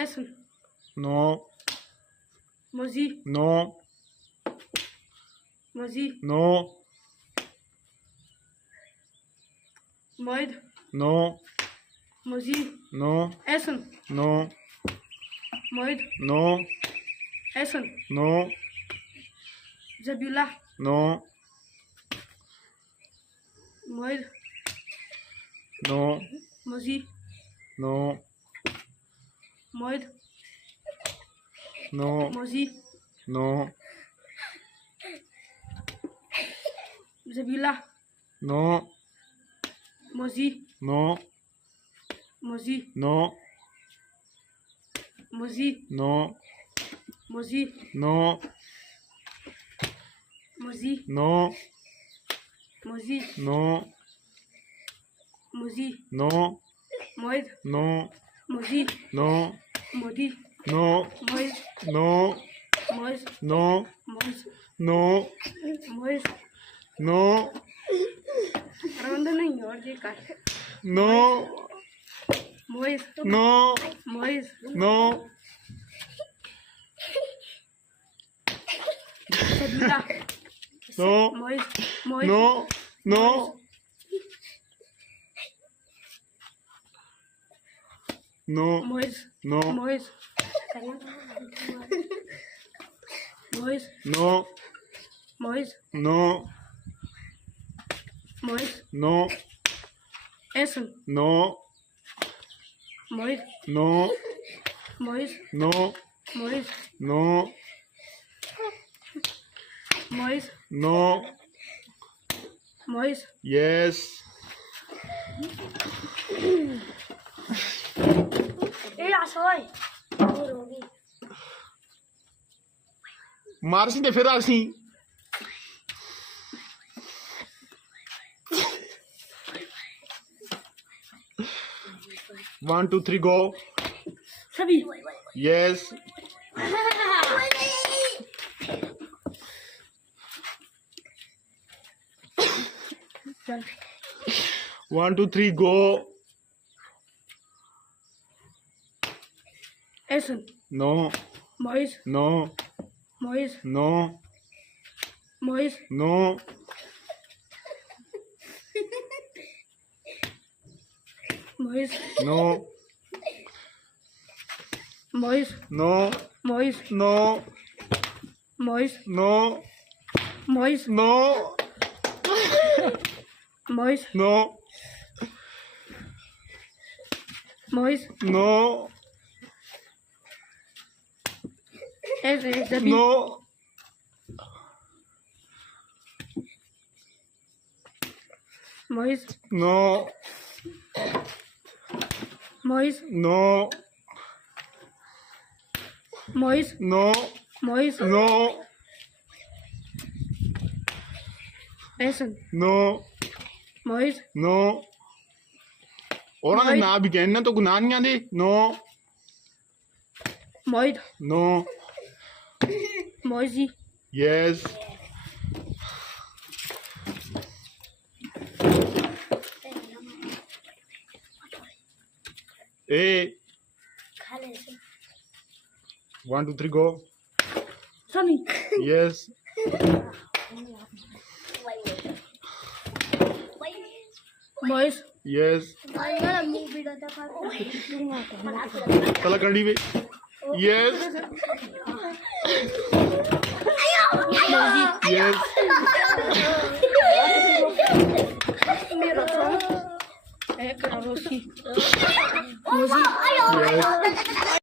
Essen. No. Musik. No. Musik. No. Moid. No. Musik. No. Essen. No. Moid. No. Essen. No. Zabula. No. Moid. No. Musik. No. Moid. No. Musik. No. Zabula. No. Musik. No. Musik. No. Musik. No. Musik. No. Musik. No. Musik. No. Musik. No. Moid. No. Musik. No. Modi. No. Moid. No. Mois. No. Mois. No. Mois. No. Ronda नहीं और जी का No. Mois. No. Mois. No. Zabula. No. Mois. Mois. No. No. No. Mois. No. Mois. Mois. No. Mois. No. Mois. No. Essen. No. Mois. No. Mois. No. Mois. No. Mois. No. Mois. Yes. ये आसोय दूर होगी मारसी ते फिर आसी 1 2 3 go. सभी Yes. चल 1 2 3 go. Essen. No. Mois. No. Mois. No. Mois. No. Mois. No. Mois. No. Mois. No. Mois. No. Mois. No. Mois. No. Mois. No. Zabi. No. Mois. No. Mois. No. Mois. No. Mois. No. Essen. No. Mois. No. ਉਹਨਾਂ ਦੇ ਨਾਂ ਵੀ ਕਹਿਣਾ ਤਾਂ ਗੁਨਾਹੀਆਂ ਦੇ No. Moid. No. Moisi. Yes. Hey. खाने से 1 2 3 go. Sunny. Yes. Mois. Yes. मेरा मुंह भी रहता था चला कंडी पे. Yes. Yes. Mira, Rosi. Yes.